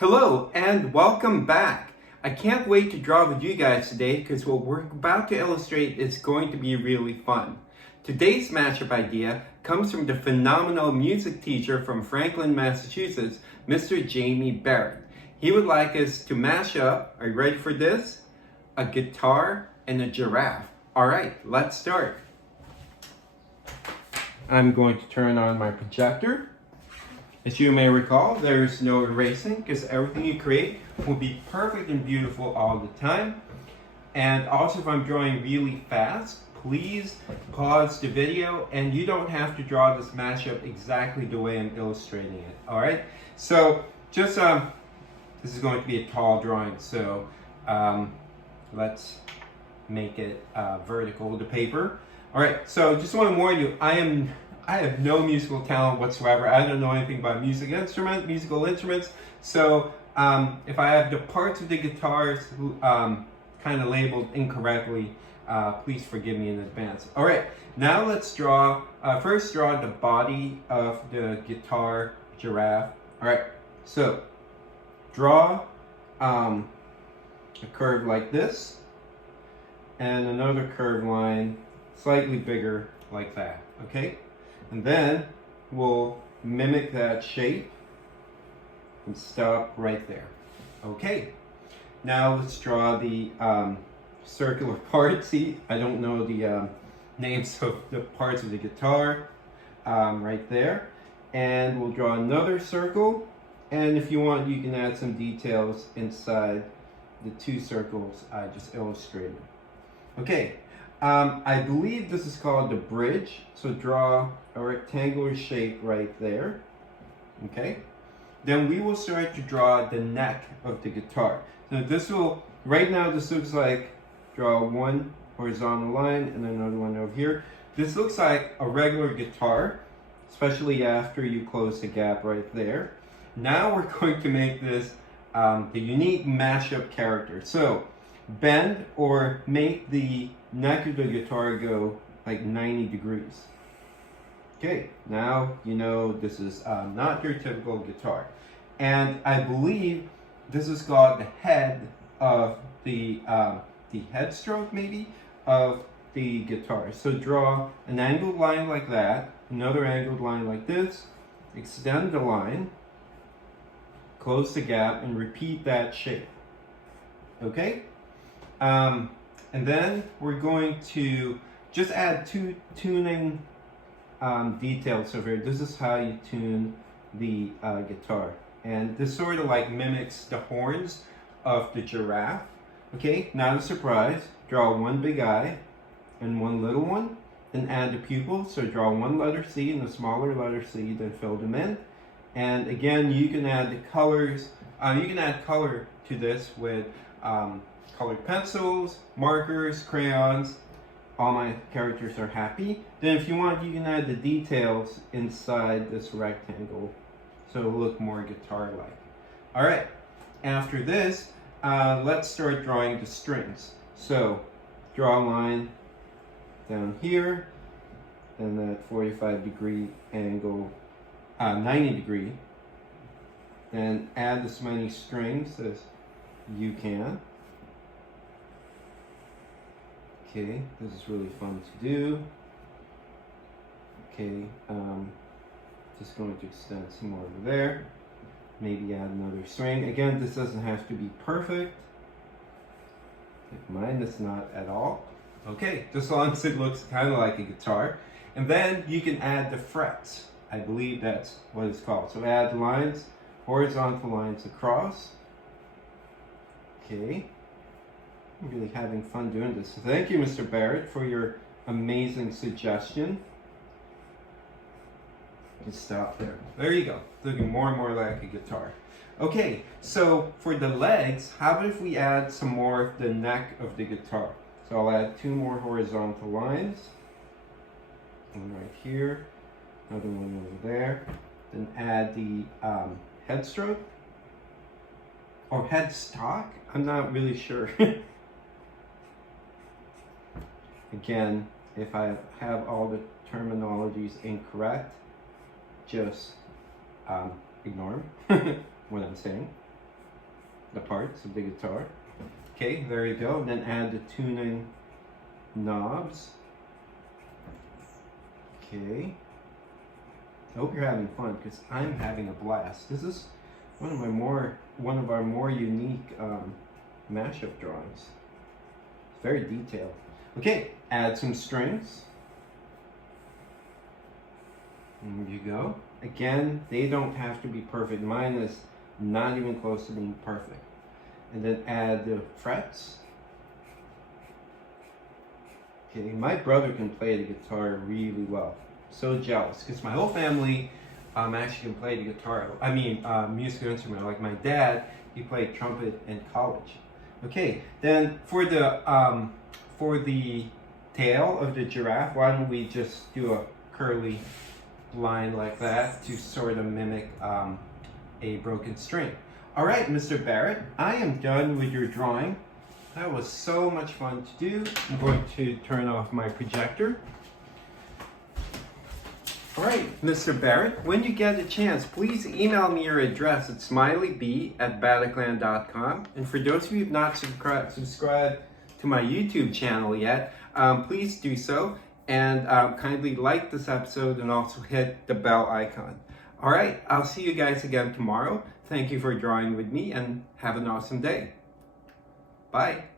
Hello and welcome back. I can't wait to draw with you guys today because what we're about to illustrate is going to be really fun. Today's mashup idea comes from the phenomenal music teacher from Franklin, Massachusetts, Mr. Jamie Barrett. He would like us to mash up, are you ready for this? A guitar and a giraffe. Alright, let's start. I'm going to turn on my projector. As you may recall, there's no erasing because everything you create will be perfect and beautiful all the time. And also, if I'm drawing really fast, please pause the video, and you don't have to draw this mashup exactly the way I'm illustrating it. All right, so just this is going to be a tall drawing, so let's make it vertical, the paper. All right, so just want to warn you, I have no musical talent whatsoever. I don't know anything about musical instruments. So if I have the parts of the guitars kind of labeled incorrectly, please forgive me in advance. All right, now let's draw, first draw the body of the guitar giraffe. All right, so draw a curve like this and another curved line slightly bigger like that, okay? And then we'll mimic that shape and stop right there. Okay, now let's draw the circular part. See, I don't know the names of the parts of the guitar right there. And we'll draw another circle. And if you want, you can add some details inside the two circles I just illustrated. Okay. I believe this is called the bridge, so draw a rectangular shape right there, okay? Then we will start to draw the neck of the guitar. So this will, right now this looks like, draw one horizontal line and another one over here. This looks like a regular guitar, especially after you close the gap right there. Now we're going to make this the unique mashup character. So bend or make the neck of the guitar go like 90 degrees. Okay, now you know this is not your typical guitar. And I believe this is called the head of the head stroke maybe of the guitar. So draw an angled line like that, another angled line like this, extend the line, close the gap, and repeat that shape. Okay? And then we're going to just add two tuning details over here. This is how you tune the guitar. And this sort of like mimics the horns of the giraffe. Okay, not a surprise. Draw one big eye and one little one. Then add the pupil. So draw one letter C and a smaller letter C, then fill them in. And again, you can add the colors. You can add color to this with colored pencils, markers, crayons. All my characters are happy. Then if you want, you can add the details inside this rectangle so it'll look more guitar-like. All right, after this, let's start drawing the strings. So draw a line down here and that 45-degree angle, 90 degree. Then add as many strings as you can. Okay, this is really fun to do. Okay, just going to extend some more over there. Maybe add another string. Again, this doesn't have to be perfect. Mine is not at all. Okay, just as long as it looks kind of like a guitar. And then you can add the frets. I believe that's what it's called. So add lines, horizontal lines across. Okay. I'm really having fun doing this. So thank you, Mr. Barrett, for your amazing suggestion. Just stop there. There you go. Looking more and more like a guitar. Okay, so for the legs, how about if we add some more of the neck of the guitar? So I'll add two more horizontal lines. One right here, another one over there. Then add the head stroke or headstock. I'm not really sure. Again, if I have all the terminologies incorrect, just ignore them, what I'm saying. the parts of the guitar. Okay, there you go. Then add the tuning knobs. Okay. I hope you're having fun because I'm having a blast. This is one of our more unique mashup drawings. It's very detailed. Okay, add some strings. There you go. Again, they don't have to be perfect. Mine is not even close to being perfect. And then add the frets. Okay, my brother can play the guitar really well. So jealous because my whole family actually can play the guitar. I mean, musical instrument. Like my dad, he played trumpet in college. Okay, then for the tail of the giraffe, why don't we just do a curly line like that to sort of mimic a broken string. All right, Mr. Barrett, I am done with your drawing. That was so much fun to do. I'm going to turn off my projector. All right, Mr. Barrett, when you get a chance, please email me your address at smileyb@baddockland.com. And for those of you who have not subscribed to my YouTube channel yet, please do so. And kindly like this episode and also hit the bell icon. All right, I'll see you guys again tomorrow. Thank you for drawing with me and have an awesome day. Bye.